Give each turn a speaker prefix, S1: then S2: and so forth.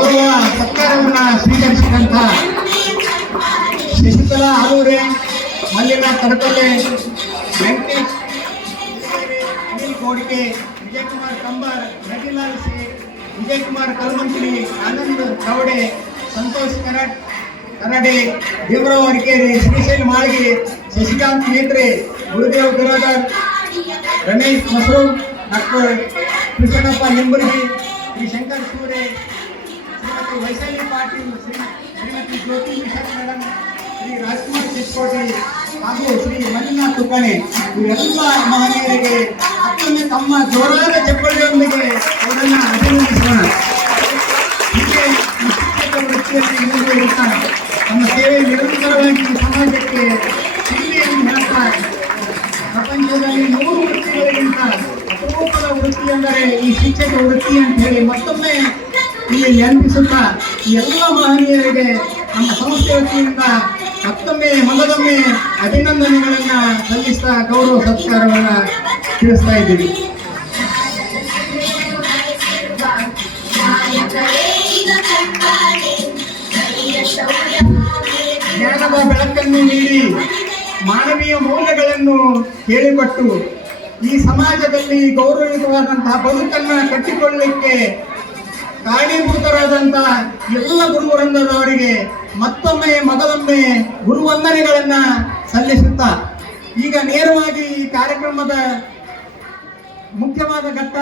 S1: ಗೌರವ ಸತ್ಕಾರವನ್ನ ಸ್ವೀಕರಿಸಿದಂತ ಶಶಿಕಲಾ ಆಲೂರೆ, ಮಲ್ಲಿನ ತಡಕಲೆ ವೆಂಕಟೇಶ್ ಅನಿಲ್ ಕೋಡಿಕೆ ವಿಜಯಕುಮಾರ್ ಕಂಬಾರ್, ನಟಿಲಾಲ್ ಸೇಠ್ ವಿಜಯಕುಮಾರ್ ಕಲ್ಮಂತ್ರಿ ಆನಂದ್ ಕವಡೆ, ಸಂತೋಷ್ ಕರಟ್ ಕರಡೆ ಭೀಮರಾವ್ ಅಡಿಕೇರಿ, ಶ್ರೀಶೈಲ್ ಮಾಳ್ಗಿ, ಶಶಿಕಾಂತ್ ಮೇತ್ರೆ ಗುರುದೇವ್ ಬಿರಾದರ್ ರಮೇಶ್ ಮಸರೂಮ್ ಡಾಕ್ಟರ್ ಕೃಷ್ಣಪ್ಪ ನಿಂಬರ್ಗಿ ಶ್ರೀ ಶಂಕರ್ ಸೂರೆ ಶ್ರೀಮತಿ ವೈಶಾಲಿ ಪಾಟೀಲ್ ಶ್ರೀ ಶ್ರೀಮತಿ ಜ್ಯೋತಿ ಮಿಶ್ರಾ ಮೇಡಮ್ ಶ್ರೀ ರಾಜ್ಕುಮಾರ್ ಚಿಕ್ಕೋಟಿ ಹಾಗೂ ಶ್ರೀ ಮಂಜುನಾಥ್ ತುಕಾಣೆ ಇವೆಲ್ಲ ಮಹನೀಯರಿಗೆ ಮತ್ತೊಮ್ಮೆ ತಮ್ಮ ಜೋರಾದ ಚಪ್ಪಳಿಯೊಂದಿಗೆ ಅವರನ್ನ ಅಭಿನಂದಿಸೋಣ. ಹೀಗೆ ಶಿಕ್ಷಕ ವೃತ್ತಿಯಲ್ಲಿ ಮುಂದುವರಿತಾ ತಮ್ಮ ಸೇವೆ ನಿರಂತರವಾಗಿ ಸಮಾಜಕ್ಕೆ ಹಿರಿಯನ್ನು ಹೇಳ್ತಾರೆ ಪ್ರಪಂಚದಲ್ಲಿ ನೂರು ವೃತ್ತಿಗಳಿಗಿಂತ ಅಪರೂಪದ ವೃತ್ತಿ ಅಂದರೆ ಈ ಶಿಕ್ಷಕ ವೃತ್ತಿ ಅಂತ ಹೇಳಿ ಮತ್ತೊಮ್ಮೆ ಇಲ್ಲಿ ನೆನಪಿಸುತ್ತಾ ಎಲ್ಲ ಮಹನೀಯರಿಗೆ ನಮ್ಮ ಸಂಸ್ಥೆ ವತಿಯಿಂದ ಮತ್ತೊಮ್ಮೆ ಮೊದಲೊಮ್ಮೆ ಅಭಿನಂದನೆಗಳನ್ನು ಸಲ್ಲಿಸ್ತಾ ಗೌರವ ಸತ್ಕಾರವನ್ನ ತಿಳಿಸ್ತಾ ಇದ್ದೀವಿ. ಜ್ಞಾನದ ಬೆಳಕನ್ನು ನೀಡಿ ಮಾನವೀಯ ಮೌಲ್ಯಗಳನ್ನು ಹೇಳಿಕೊಟ್ಟು ಈ ಸಮಾಜದಲ್ಲಿ ಗೌರವಯುತವಾದಂತಹ ಬದುಕನ್ನು ಕಟ್ಟಿಕೊಳ್ಳಲಿಕ್ಕೆ ಕಾರಣೀಭೂತರಾದಂತಹ ಎಲ್ಲ ಗುರುವೃಂದದವರಿಗೆ ಮತ್ತೊಮ್ಮೆ ಮೊದಲೊಮ್ಮೆ ಗುರುವಂದನೆಗಳನ್ನ ಸಲ್ಲಿಸುತ್ತಾ ಈಗ ನೇರವಾಗಿ ಈ ಕಾರ್ಯಕ್ರಮದ ಮುಖ್ಯವಾದ ಘಟ್ಟ